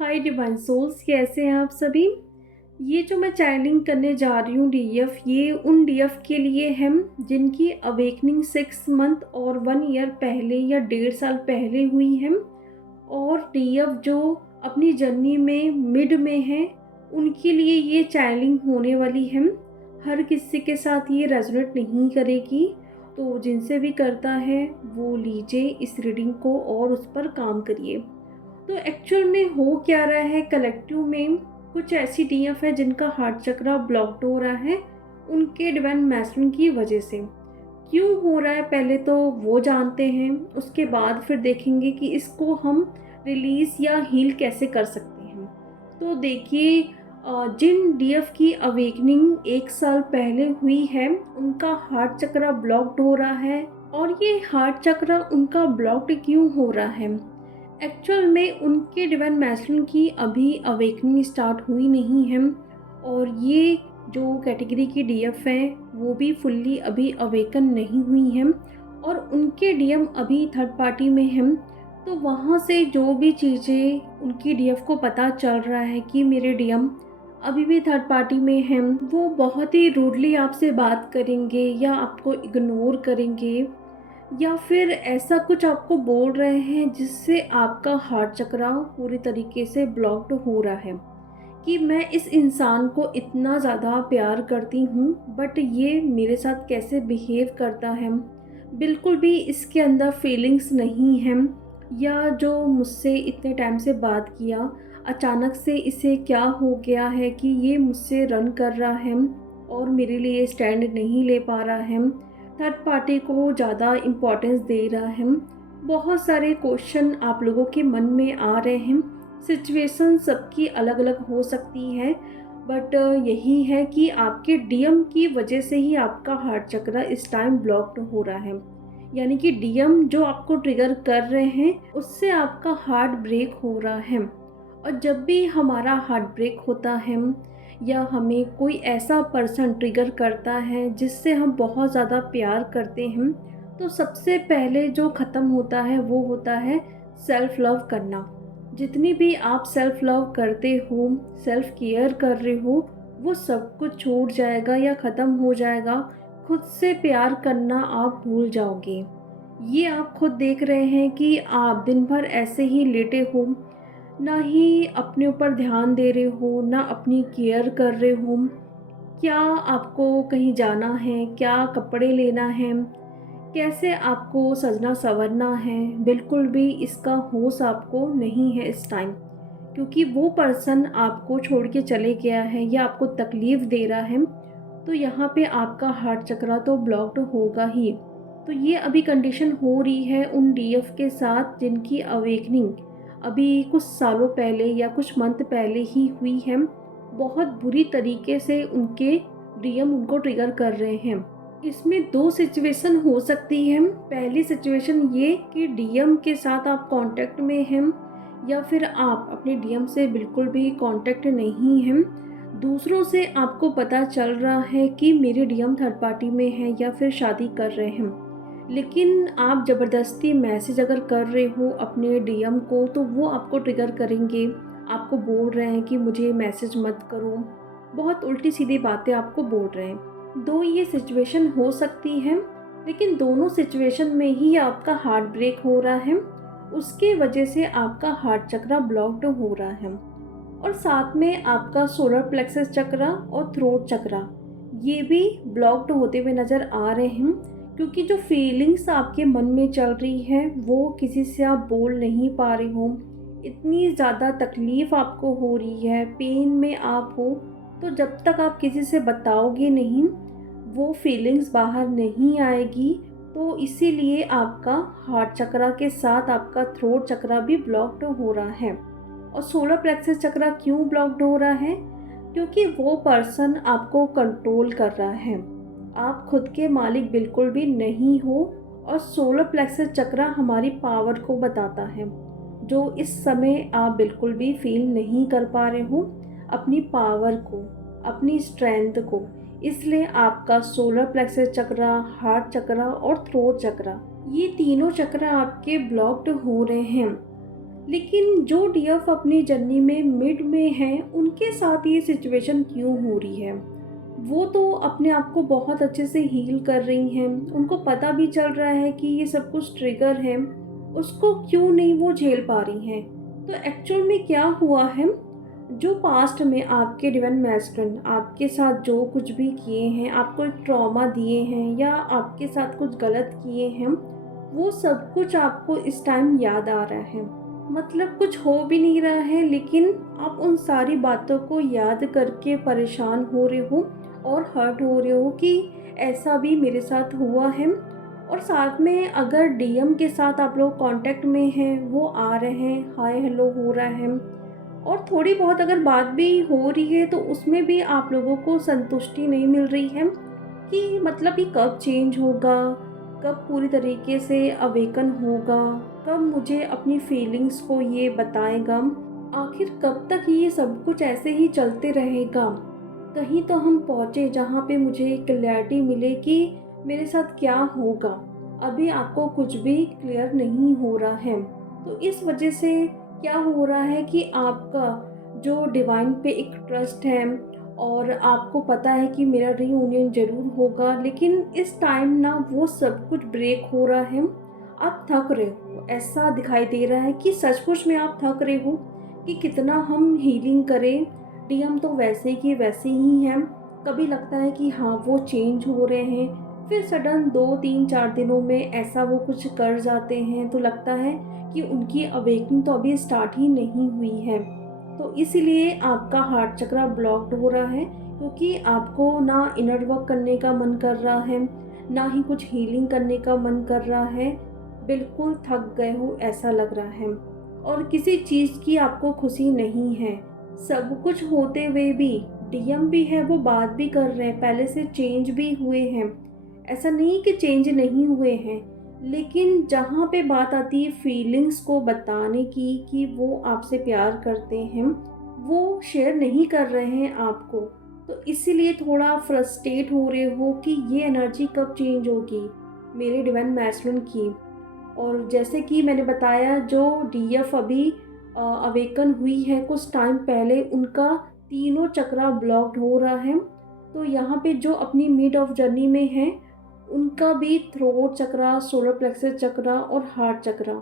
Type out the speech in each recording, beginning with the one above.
हाय divine souls, कैसे हैं आप सभी। ये जो मैं चैनलिंग करने जा रही हूँ डीएफ, ये उन डीएफ के लिए है जिनकी अवेकनिंग 6 मंथ और 1 ईयर पहले या 1.5 साल पहले हुई है। और डीएफ जो अपनी जर्नी में मिड में है, उनके लिए ये चैनलिंग होने वाली है। हर किसी के साथ ये रेजोनेट नहीं करेगी, तो जिनसे भी करता है वो लीजिए इस रीडिंग को और उस पर काम करिए। तो एक्चुअल में हो क्या रहा है, कलेक्टिव में कुछ ऐसी डीएफ है जिनका हार्ट चक्रा ब्लॉक्ड हो रहा है उनके डिवाइन मैस्टरिंग की वजह से। क्यों हो रहा है पहले तो वो जानते हैं, उसके बाद फिर देखेंगे कि इसको हम रिलीज़ या हील कैसे कर सकते हैं। तो देखिए, जिन डीएफ की अवेकनिंग 1 साल पहले हुई है उनका हार्ट चक्रा ब्लॉक्ड हो रहा है। और ये हार्ट चक्रा उनका ब्लॉक्ड क्यों हो रहा है? एक्चुअल में उनके डिवाइन मैस्कुलिन की अभी अवेकनिंग स्टार्ट हुई नहीं है, और ये जो कैटेगरी की डीएफ हैं वो भी फुल्ली अभी अवेकन नहीं हुई हैं, और उनके डीएम अभी थर्ड पार्टी में हैं। तो वहाँ से जो भी चीज़ें उनकी डीएफ को पता चल रहा है कि मेरे डीएम अभी भी थर्ड पार्टी में हैं, वो बहुत ही रूडली आपसे बात करेंगे या आपको इग्नोर करेंगे, या फिर ऐसा कुछ आपको बोल रहे हैं जिससे आपका हार्ट चक्रा पूरी तरीके से ब्लॉक्ड हो रहा है कि मैं इस इंसान को इतना ज़्यादा प्यार करती हूँ, बट ये मेरे साथ कैसे बिहेव करता है, बिल्कुल भी इसके अंदर फीलिंग्स नहीं हैं। या जो मुझसे इतने टाइम से बात किया, अचानक से इसे क्या हो गया है कि ये मुझसे रन कर रहा है और मेरे लिए स्टैंड नहीं ले पा रहा है, थर्ड पार्टी को ज़्यादा इम्पोर्टेंस दे रहा है। बहुत सारे क्वेश्चन आप लोगों के मन में आ रहे हैं। सिचुएशन सबकी अलग अलग हो सकती है, बट यही है कि आपके डीएम की वजह से ही आपका हार्ट चक्रा इस टाइम ब्लॉक्ड हो रहा है। यानी कि डीएम जो आपको ट्रिगर कर रहे हैं उससे आपका हार्ट ब्रेक हो रहा है। और जब भी हमारा हार्ट ब्रेक होता है या हमें कोई ऐसा पर्सन ट्रिगर करता है जिससे हम बहुत ज़्यादा प्यार करते हैं, तो सबसे पहले जो ख़त्म होता है वो होता है सेल्फ़ लव करना। जितनी भी आप सेल्फ़ लव करते हो, सेल्फ़ केयर कर रहे हो, वो सब कुछ छूट जाएगा या ख़त्म हो जाएगा। खुद से प्यार करना आप भूल जाओगे। ये आप खुद देख रहे हैं कि आप दिन भर ऐसे ही लेटे हो, ना ही अपने ऊपर ध्यान दे रहे हो, ना अपनी केयर कर रहे हो। क्या आपको कहीं जाना है, क्या कपड़े लेना है, कैसे आपको सजना-संवरना है, बिल्कुल भी इसका होश आपको नहीं है इस टाइम। क्योंकि वो पर्सन आपको छोड़ के चले गया है या आपको तकलीफ़ दे रहा है, तो यहाँ पे आपका हार्ट चक्रा तो ब्लॉक्ड होगा ही। तो ये अभी कंडीशन हो रही है उन डीएफ के साथ जिनकी अवेकनिंग अभी कुछ सालों पहले या कुछ मंथ पहले ही हुई है। बहुत बुरी तरीके से उनके डीएम उनको ट्रिगर कर रहे हैं। इसमें दो सिचुएशन हो सकती है। पहली सिचुएशन ये कि डीएम के साथ आप कांटेक्ट में हैं, या फिर आप अपने डीएम से बिल्कुल भी कांटेक्ट नहीं हैं। दूसरों से आपको पता चल रहा है कि मेरे डीएम थर्ड पार्टी में है या फिर शादी कर रहे हैं, लेकिन आप ज़बरदस्ती मैसेज अगर कर रहे हो अपने डीएम को तो वो आपको ट्रिगर करेंगे। आपको बोल रहे हैं कि मुझे मैसेज मत करो, बहुत उल्टी सीधी बातें आपको बोल रहे हैं। दो ये सिचुएशन हो सकती है, लेकिन दोनों सिचुएशन में ही आपका हार्ट ब्रेक हो रहा है, उसके वजह से आपका हार्ट चक्रा ब्लॉक्ड हो रहा है। और साथ में आपका सोलर प्लेक्सस चक्रा और थ्रोट चक्रा ये भी ब्लॉक्ड होते हुए नज़र आ रहे हैं, क्योंकि जो फीलिंग्स आपके मन में चल रही है वो किसी से आप बोल नहीं पा रहे हो। इतनी ज़्यादा तकलीफ़ आपको हो रही है, पेन में आप हो, तो जब तक आप किसी से बताओगे नहीं वो फीलिंग्स बाहर नहीं आएगी। तो इसीलिए आपका हार्ट चक्रा के साथ आपका थ्रोट चक्रा भी ब्लॉक्ड हो रहा है। और सोलर प्लेक्सस चक्रा क्यों ब्लॉक्ड हो रहा है? क्योंकि वो पर्सन आपको कंट्रोल कर रहा है। आप खुद के मालिक बिल्कुल भी नहीं हो। और सोलर प्लेक्सस चक्रा हमारी पावर को बताता है, जो इस समय आप बिल्कुल भी फील नहीं कर पा रहे हो, अपनी पावर को, अपनी स्ट्रेंथ को। इसलिए आपका सोलर प्लेक्सस चक्रा, हार्ट चक्रा और थ्रोट चक्रा, ये तीनों चक्रा आपके ब्लॉक्ड हो रहे हैं। लेकिन जो डीएफ अपनी जर्नी में मिड में हैं, उनके साथ ये सिचुएशन क्यों हो रही है? वो तो अपने आप को बहुत अच्छे से हील कर रही हैं, उनको पता भी चल रहा है कि ये सब कुछ ट्रिगर है, उसको क्यों नहीं वो झेल पा रही हैं। तो एक्चुअल में क्या हुआ है, जो पास्ट में आपके डिवाइन मैस्टरन आपके साथ जो कुछ भी किए हैं, आपको एक ट्रॉमा दिए हैं या आपके साथ कुछ गलत किए हैं, वो सब कुछ आपको इस टाइम याद आ रहा है। मतलब कुछ हो भी नहीं रहा है, लेकिन आप उन सारी बातों को याद करके परेशान हो रहे हो और हर्ट हो रहे हो कि ऐसा भी मेरे साथ हुआ है। और साथ में अगर डीएम के साथ आप लोग कांटेक्ट में हैं, वो आ रहे हैं, हाय हेलो हो रहा है, और थोड़ी बहुत अगर बात भी हो रही है तो उसमें भी आप लोगों को संतुष्टि नहीं मिल रही है कि मतलब ये कब चेंज होगा, कब पूरी तरीके से अवेकन होगा, कब मुझे अपनी फीलिंग्स को ये बताएगा, आखिर कब तक ये सब कुछ ऐसे ही चलते रहेगा। कहीं तो हम पहुँचे जहाँ पे मुझे क्लैरिटी मिले कि मेरे साथ क्या होगा। अभी आपको कुछ भी क्लियर नहीं हो रहा है। तो इस वजह से क्या हो रहा है कि आपका जो डिवाइन पे एक ट्रस्ट है और आपको पता है कि मेरा रीयूनियन ज़रूर होगा, लेकिन इस टाइम ना वो सब कुछ ब्रेक हो रहा है। आप थक रहे हो, ऐसा दिखाई दे रहा है कि सचमुच में आप थक रहे हो कि कितना हम हीलिंग करें, डीएम तो वैसे की वैसे ही हैं। कभी लगता है कि हाँ वो चेंज हो रहे हैं, फिर सडन 2 3 4 दिनों में ऐसा वो कुछ कर जाते हैं, तो लगता है कि उनकी अवेकनिंग तो अभी स्टार्ट ही नहीं हुई है। तो इसीलिए आपका हार्ट चक्रा ब्लॉक्ड हो रहा है, क्योंकि आपको ना इनर वर्क करने का मन कर रहा है, ना ही कुछ हीलिंग करने का मन कर रहा है। बिल्कुल थक गए हो ऐसा लग रहा है, और किसी चीज़ की आपको खुशी नहीं है। सब कुछ होते हुए भी डीएम भी है, वो बात भी कर रहे हैं, पहले से चेंज भी हुए हैं, ऐसा नहीं कि चेंज नहीं हुए हैं। लेकिन जहाँ पे बात आती है फीलिंग्स को बताने की कि वो आपसे प्यार करते हैं, वो शेयर नहीं कर रहे हैं आपको। तो इसीलिए थोड़ा फ्रस्ट्रेट हो रहे हो कि ये एनर्जी कब चेंज होगी मेरे डिवाइन मैस्टरन की। और जैसे कि मैंने बताया, जो डीएफ अभी अवेकन हुई है कुछ टाइम पहले, उनका तीनों चक्रा ब्लॉक्ड हो रहा है। तो यहाँ पे जो अपनी मिड ऑफ जर्नी में हैं, उनका भी थ्रोट चक्रा, सोलर प्लेक्सस चक्रा और हार्ट चक्रा,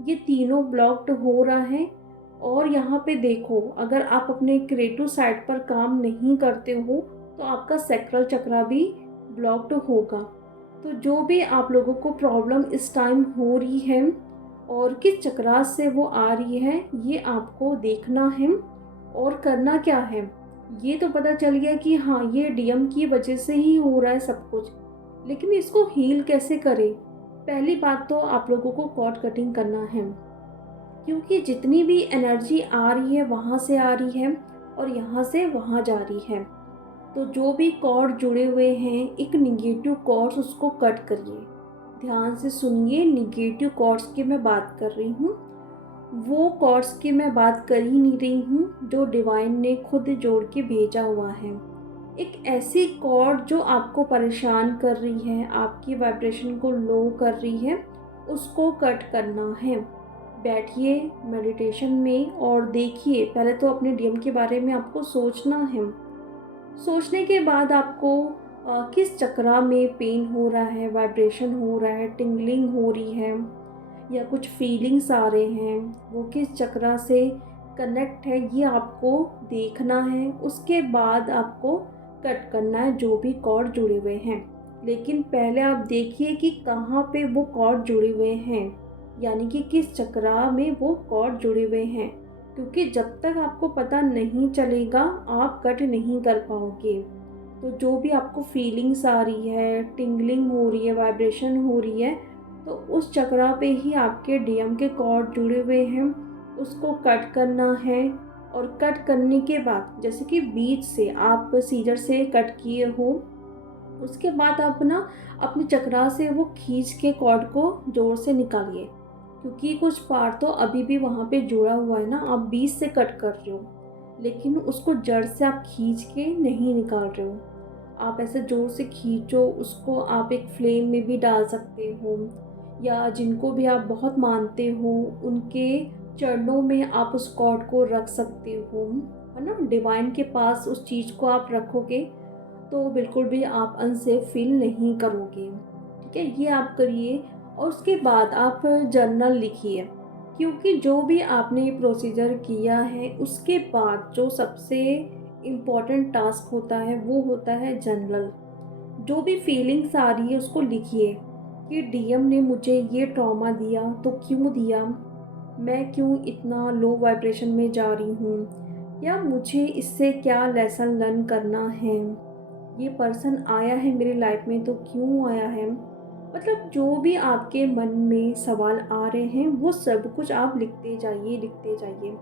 ये तीनों ब्लॉक्ड हो रहा है। और यहाँ पे देखो, अगर आप अपने क्रिएटिव साइड पर काम नहीं करते हो तो आपका सैक्रल चक्रा भी ब्लॉक्ड होगा। तो जो भी आप लोगों को प्रॉब्लम इस टाइम हो रही है और किस चक्रास से वो आ रही है, ये आपको देखना है और करना क्या है। ये तो पता चल गया कि हाँ ये डीएम की वजह से ही हो रहा है सब कुछ, लेकिन इसको हील कैसे करें? पहली बात तो आप लोगों को कॉर्ड कटिंग करना है, क्योंकि जितनी भी एनर्जी आ रही है वहाँ से आ रही है और यहाँ से वहाँ जा रही है। तो जो भी कॉर्ड जुड़े हुए हैं, एक निगेटिव कॉर्ड्स, उसको कट करिए। ध्यान से सुनिए, निगेटिव कॉर्ड्स की मैं बात कर रही हूँ, वो कॉर्ड्स की मैं बात कर ही नहीं रही हूँ जो डिवाइन ने खुद जोड़ के भेजा हुआ है। एक ऐसी कॉर्ड जो आपको परेशान कर रही है, आपकी वाइब्रेशन को लो कर रही है, उसको कट करना है। बैठिए मेडिटेशन में और देखिए, पहले तो अपने डीएम के बारे में आपको सोचना है। सोचने के बाद आपको किस चक्रा में पेन हो रहा है, वाइब्रेशन हो रहा है, टिंगलिंग हो रही है, या कुछ फीलिंग्स आ रहे हैं, वो किस चक्रा से कनेक्ट है, ये आपको देखना है। उसके बाद आपको कट करना है जो भी कॉर्ड जुड़े हुए हैं। लेकिन पहले आप देखिए कि कहाँ पे वो कॉर्ड जुड़े हुए हैं, यानी कि किस चक्रा में वो कॉर्ड जुड़े हुए हैं, क्योंकि जब तक आपको पता नहीं चलेगा आप कट नहीं कर पाओगे। तो जो भी आपको फीलिंग्स आ रही है, टिंगलिंग हो रही है, वाइब्रेशन हो रही है, तो उस चक्रा पे ही आपके डीएम के कॉर्ड जुड़े हुए हैं, उसको कट करना है। और कट करने के बाद, जैसे कि बीच से आप सीजर से कट किए हो, उसके बाद आप ना अपने चक्रा से वो खींच के कॉर्ड को जोर से निकालिए, क्योंकि कुछ पार्ट तो अभी भी वहाँ पे जुड़ा हुआ है ना, आप बीच से कट कर रहे हो, लेकिन उसको जड़ से आप खींच के नहीं निकाल रहे हो। आप ऐसे ज़ोर से खींचो उसको, आप एक फ्लेम में भी डाल सकते हो, या जिनको भी आप बहुत मानते हो उनके चरणों में आप उस कॉर्ड को रख सकते हो, है ना। डिवाइन के पास उस चीज़ को आप रखोगे तो बिल्कुल भी आप अनसेफ फील नहीं करोगे। ठीक है, ये आप करिए और उसके बाद आप जर्नल लिखिए, क्योंकि जो भी आपने प्रोसीजर किया है उसके बाद जो सबसे इम्पोर्टेंट टास्क होता है वो होता है जर्नल। जो भी फीलिंग्स आ रही है उसको लिखिए कि डीएम ने मुझे ये ट्रॉमा दिया तो क्यों दिया, मैं क्यों इतना लो वाइब्रेशन में जा रही हूँ, या मुझे इससे क्या लेसन लर्न करना है, ये पर्सन आया है मेरी लाइफ में तो क्यों आया है। मतलब जो भी आपके मन में सवाल आ रहे हैं वो सब कुछ आप लिखते जाइए, लिखते जाइए।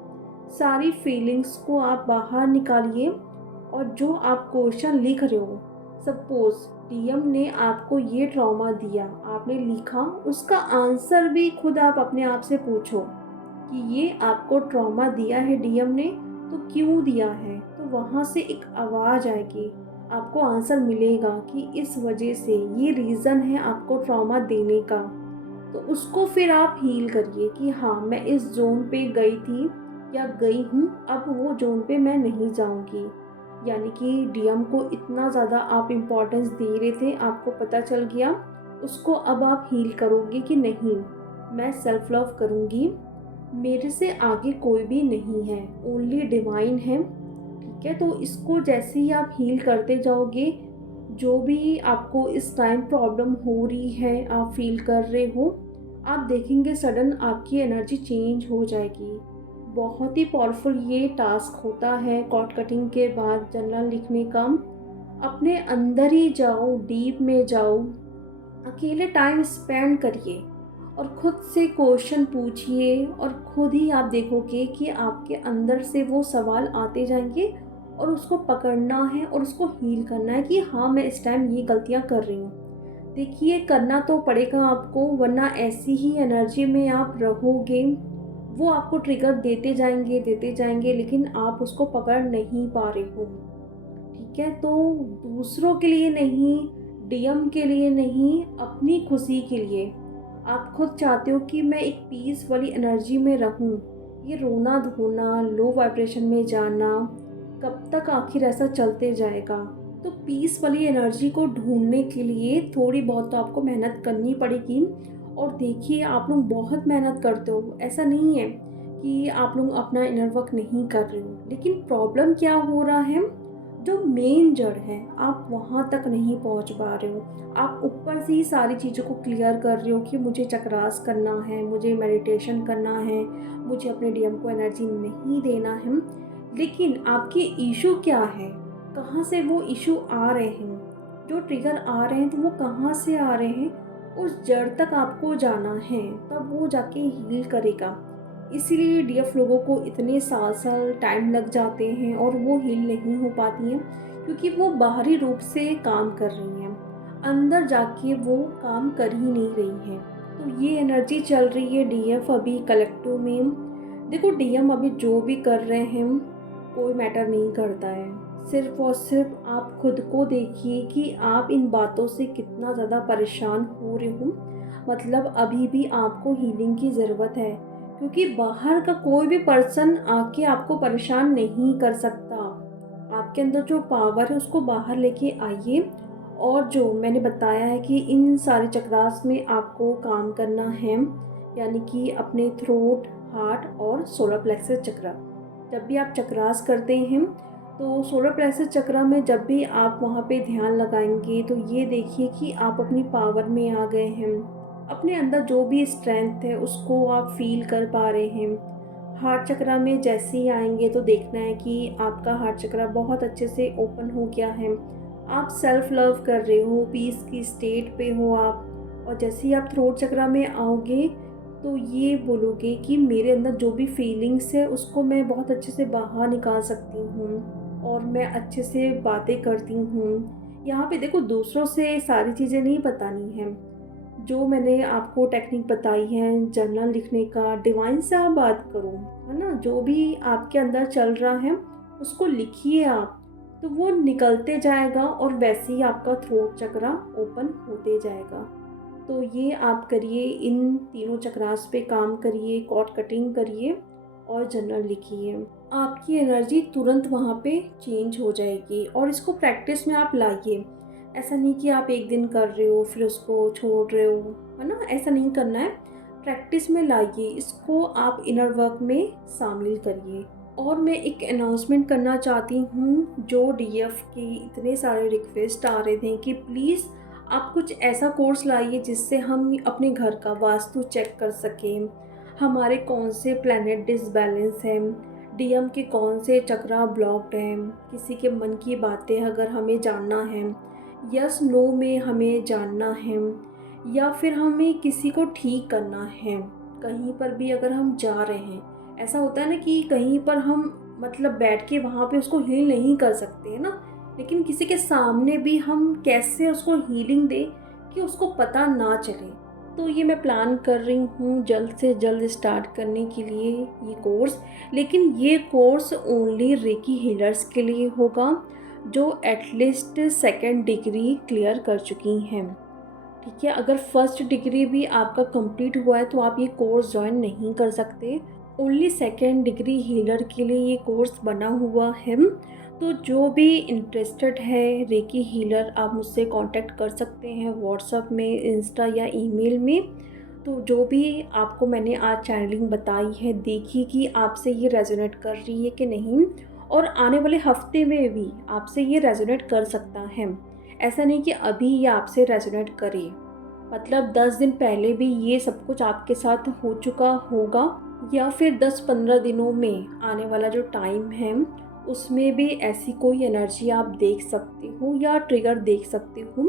सारी फीलिंग्स को आप बाहर निकालिए और जो आप क्वेश्चन लिख रहे हो, सपोज डीएम ने आपको ये ट्रॉमा दिया, आपने लिखा, उसका आंसर भी खुद आप अपने आप से पूछो कि ये आपको ट्रॉमा दिया है डीएम ने तो क्यों दिया है। तो वहाँ से एक आवाज़ आएगी, आपको आंसर मिलेगा कि इस वजह से ये रीज़न है आपको ट्रॉमा देने का। तो उसको फिर आप हील करिए कि हाँ, मैं इस ज़ोन पे गई थी या गई हूँ, अब वो ज़ोन पे मैं नहीं जाऊँगी। यानी कि डीएम को इतना ज़्यादा आप इम्पोर्टेंस दे रहे थे, आपको पता चल गया, उसको अब आप हील करोगे कि नहीं, मैं सेल्फ लव करूँगी, मेरे से आगे कोई भी नहीं है, ओनली डिवाइन है। ठीक है, तो इसको जैसे ही आप हील करते जाओगे, जो भी आपको इस टाइम प्रॉब्लम हो रही है, आप फील कर रहे हो, आप देखेंगे सडन आपकी एनर्जी चेंज हो जाएगी। बहुत ही पावरफुल ये टास्क होता है कॉर्ड कटिंग के बाद जर्नल लिखने का। अपने अंदर ही जाओ, डीप में जाओ, अकेले टाइम स्पेंड करिए और खुद से क्वेश्चन पूछिए और खुद ही आप देखोगे कि आपके अंदर से वो सवाल आते जाएंगे और उसको पकड़ना है और उसको हील करना है कि हाँ, मैं इस टाइम ये गलतियाँ कर रही हूँ। देखिए, करना तो पड़ेगा आपको, वरना ऐसी ही एनर्जी में आप रहोगे, वो आपको ट्रिगर देते जाएंगे लेकिन आप उसको पकड़ नहीं पा रहे हो। ठीक है, तो दूसरों के लिए नहीं, डीएम के लिए नहीं, अपनी खुशी के लिए आप खुद चाहते हो कि मैं एक पीस वाली एनर्जी में रहूं। ये रोना धोना, लो वाइब्रेशन में जाना, कब तक आखिर ऐसा चलते जाएगा। तो पीस वाली एनर्जी को ढूंढने के लिए थोड़ी बहुत तो आपको मेहनत करनी पड़ेगी। और देखिए, आप लोग बहुत मेहनत करते हो, ऐसा नहीं है कि आप लोग अपना इनर वर्क नहीं कर रहे हो, लेकिन प्रॉब्लम क्या हो रहा है, जो मेन जड़ है आप वहाँ तक नहीं पहुँच पा रहे हो। आप ऊपर से ही सारी चीज़ों को क्लियर कर रहे हो कि मुझे चक्रास करना है, मुझे मेडिटेशन करना है, मुझे अपने डीएम को एनर्जी नहीं देना है, लेकिन आपके इशू क्या है, कहाँ से वो इशू आ रहे हैं, जो ट्रिगर आ रहे हैं तो वो कहाँ से आ रहे हैं, उस जड़ तक आपको जाना है, तब वो जाके हील करेगा। इसीलिए डीएफ लोगों को इतने साल साल टाइम लग जाते हैं और वो हील नहीं हो पाती हैं, क्योंकि वो बाहरी रूप से काम कर रही हैं, अंदर जाके वो काम कर ही नहीं रही हैं। तो ये एनर्जी चल रही है डीएफ अभी कलेक्टिव में। देखो, डीएम अभी जो भी कर रहे हैं कोई मैटर नहीं करता है, सिर्फ और सिर्फ आप खुद को देखिए कि आप इन बातों से कितना ज़्यादा परेशान हो रहे हो। मतलब अभी भी आपको हीलिंग की ज़रूरत है, क्योंकि बाहर का कोई भी पर्सन आके आपको परेशान नहीं कर सकता। आपके अंदर जो पावर है उसको बाहर लेके आइए। और जो मैंने बताया है कि इन सारे चक्रास में आपको काम करना है, यानी कि अपने थ्रोट, हार्ट और सोलर प्लेक्सस चक्र। जब भी आप चक्रास करते हैं तो सोलर प्लेक्सस चक्र में जब भी आप वहाँ पे ध्यान लगाएंगे तो ये देखिए कि आप अपनी पावर में आ गए हैं, अपने अंदर जो भी स्ट्रेंथ है उसको आप फील कर पा रहे हैं। हार्ट चक्र में जैसे ही आएंगे तो देखना है कि आपका हार्ट चक्र बहुत अच्छे से ओपन हो गया है, आप सेल्फ लव कर रहे हो, पीस की स्टेट पे हो आप। और जैसे ही आप थ्रोट चक्र में आओगे तो ये बोलोगे कि मेरे अंदर जो भी फीलिंग्स है उसको मैं बहुत अच्छे से बाहर निकाल सकती हूँ और मैं अच्छे से बातें करती हूँ। यहाँ पे देखो, दूसरों से सारी चीज़ें नहीं बतानी हैं, जो मैंने आपको टेक्निक बताई है जर्नल लिखने का, डिवाइन से आप बात करो, है ना। जो भी आपके अंदर चल रहा है उसको लिखिए आप, तो वो निकलते जाएगा और वैसे ही आपका थ्रोट चक्र ओपन होते जाएगा। तो ये आप करिए, इन तीनों चक्रास पे काम करिए, कॉर्ड कटिंग करिए और जर्नल लिखिए। आपकी एनर्जी तुरंत वहाँ पे चेंज हो जाएगी और इसको प्रैक्टिस में आप लाइए। ऐसा नहीं कि आप एक दिन कर रहे हो फिर उसको छोड़ रहे हो, है ना? ऐसा नहीं करना है। प्रैक्टिस में लाइए, इसको आप इनर वर्क में शामिल करिए। और मैं एक अनाउंसमेंट करना चाहती हूँ, जो डीएफ के इतने सारे रिक्वेस्ट आ रहे थे कि प्लीज़ आप कुछ ऐसा कोर्स लाइए जिससे हम अपने घर का वास्तु चेक कर सकें, हमारे कौन से प्लैनेट डिसबैलेंस हैं, डीएम के कौन से चक्रा ब्लॉक्ड हैं, किसी के मन की बातें अगर हमें जानना है, यस नो में हमें जानना है, या फिर हमें किसी को ठीक करना है। कहीं पर भी अगर हम जा रहे हैं, ऐसा होता है ना कि कहीं पर हम मतलब बैठ के वहाँ पे उसको हील नहीं कर सकते हैं ना, लेकिन किसी के सामने भी हम कैसे उसको हीलिंग दें कि उसको पता ना चले। तो ये मैं प्लान कर रही हूँ जल्द से जल्द स्टार्ट करने के लिए ये कोर्स। लेकिन ये कोर्स ओनली रेकी हीलर्स के लिए होगा जो एटलीस्ट सेकेंड डिग्री क्लियर कर चुकी हैं। ठीक है, अगर फर्स्ट डिग्री भी आपका कंप्लीट हुआ है तो आप ये कोर्स ज्वाइन नहीं कर सकते। ओनली सेकेंड डिग्री हीलर के लिए ये कोर्स बना हुआ है। तो जो भी इंटरेस्टेड है रेकी हीलर, आप मुझसे कांटेक्ट कर सकते हैं व्हाट्सएप में, इंस्टा या ईमेल में। तो जो भी आपको मैंने आज चैनलिंग बताई है, देखिए कि आपसे ये रेजोनेट कर रही है कि नहीं, और आने वाले हफ्ते में भी आपसे ये रेजोनेट कर सकता है। ऐसा नहीं कि अभी ये आपसे रेजोनेट करे, मतलब 10 दिन पहले भी ये सब कुछ आपके साथ हो चुका होगा, या फिर 10-15 दिनों में आने वाला जो टाइम है उसमें भी ऐसी कोई एनर्जी आप देख सकते हो या ट्रिगर देख सकते हो।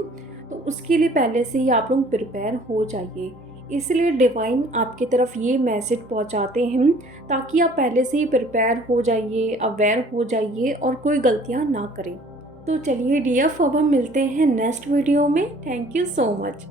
तो उसके लिए पहले से ही आप लोग प्रिपेयर हो जाइए। इसलिए डिवाइन आपकी तरफ ये मैसेज पहुंचाते हैं ताकि आप पहले से ही प्रिपेयर हो जाइए, अवेयर हो जाइए और कोई गलतियां ना करें। तो चलिए डियर, अब हम मिलते हैं नेक्स्ट वीडियो में। Thank you so much.